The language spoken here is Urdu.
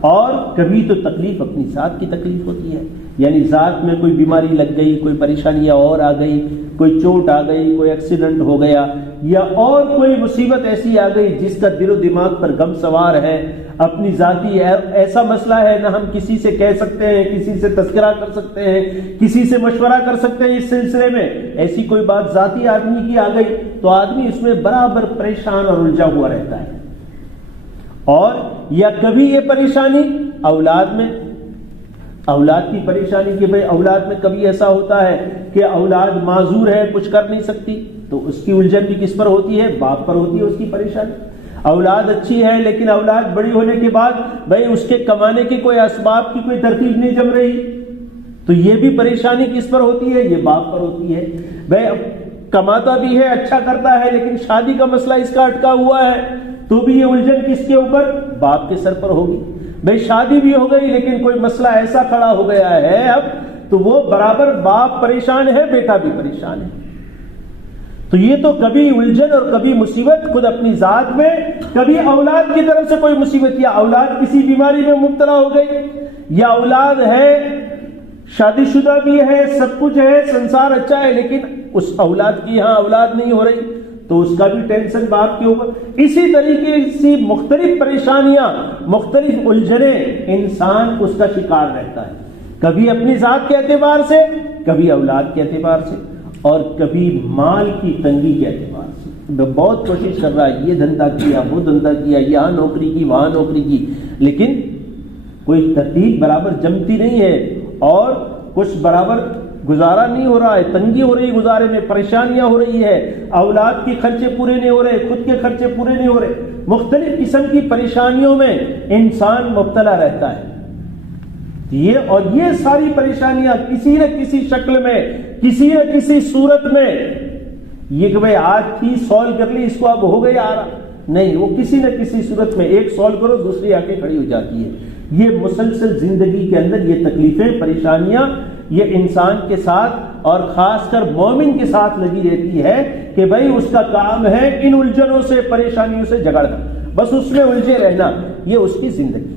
اور کبھی تو تکلیف اپنی ذات کی تکلیف ہوتی ہے، یعنی ذات میں کوئی بیماری لگ گئی، کوئی پریشانیاں اور آ گئی، کوئی چوٹ آ گئی، کوئی ایکسیڈنٹ ہو گیا، یا اور کوئی مصیبت ایسی آ گئی جس کا دل و دماغ پر غم سوار ہے، اپنی ذاتی ایسا مسئلہ ہے نہ ہم کسی سے کہہ سکتے ہیں، کسی سے تذکرہ کر سکتے ہیں، کسی سے مشورہ کر سکتے ہیں اس سلسلے میں، ایسی کوئی بات ذاتی آدمی کی آ گئی تو آدمی اس میں برابر پریشان اور الجھا ہوا رہتا ہے۔ اور یا کبھی یہ پریشانی اولاد میں، اولاد کی پریشانی کہ بھئی اولاد میں کبھی ایسا ہوتا ہے کہ اولاد معذور ہے، کچھ کر نہیں سکتی، تو اس کی الجھن بھی کس پر ہوتی ہے؟ باپ پر ہوتی ہے اس کی پریشانی۔ اولاد اچھی ہے لیکن اولاد بڑی ہونے کے بعد بھئی اس کے کمانے کے کوئی اسباب کی کوئی ترتیب نہیں جم رہی، تو یہ بھی پریشانی کس پر ہوتی ہے؟ یہ باپ پر ہوتی ہے۔ بھئی کماتا بھی ہے، اچھا کرتا ہے، لیکن شادی کا مسئلہ اس کا اٹکا ہوا ہے، تو بھی یہ الجھن کس کے اوپر؟ باپ کے سر پر ہوگی۔ بھئی شادی بھی ہو گئی لیکن کوئی مسئلہ ایسا کھڑا ہو گیا ہے اب، تو وہ برابر باپ پریشان ہے، بیٹا بھی پریشان ہے۔ تو یہ تو کبھی الجھن اور کبھی مصیبت خود اپنی ذات میں، کبھی اولاد کی طرف سے کوئی مصیبت، یا اولاد کسی بیماری میں مبتلا ہو گئی، یا اولاد ہے شادی شدہ بھی ہے، سب کچھ ہے، سنسار اچھا ہے، لیکن اس اولاد کی یہاں اولاد نہیں ہو رہی تو اس کا بھی ٹینشن باپ کے اوپر۔ اسی طریقے سے مختلف پریشانیاں، مختلف الجھنیں انسان اس کا شکار رہتا ہے، کبھی اپنی ذات کے اعتبار سے، کبھی اولاد کے اعتبار سے، اور کبھی مال کی تنگی کے اعتبار سے۔ بہت کوشش کر رہا ہے، یہ دھندا کیا، وہ دھندا کیا، یہاں نوکری کی، وہاں نوکری کی، لیکن کوئی ترتیب برابر جمتی نہیں ہے اور کچھ برابر گزارا نہیں ہو رہا ہے، تنگی ہو رہی، گزارے میں پریشانیاں ہو رہی ہے، اولاد کے خرچے پورے نہیں ہو رہے، خود کے خرچے پورے نہیں ہو رہے، مختلف قسم کی پریشانیوں میں انسان مبتلا رہتا ہے۔ یہ ساری پریشانیاں کسی نہ کسی شکل میں، کسی نہ کسی صورت میں، یہ کہ بھئی آج تھی سالو کر لی، اس کو اب ہو گیا آ رہا نہیں، وہ کسی نہ کسی صورت میں ایک سالو کرو دوسری آ کے کھڑی ہو جاتی ہے۔ یہ مسلسل زندگی کے اندر یہ تکلیفیں، پریشانیاں یہ انسان کے ساتھ اور خاص کر مومن کے ساتھ لگی رہتی ہے کہ بھئی اس کا کام ہے ان الجھنوں سے، پریشانیوں سے جھگڑنا، بس اس میں الجھے رہنا، یہ اس کی زندگی۔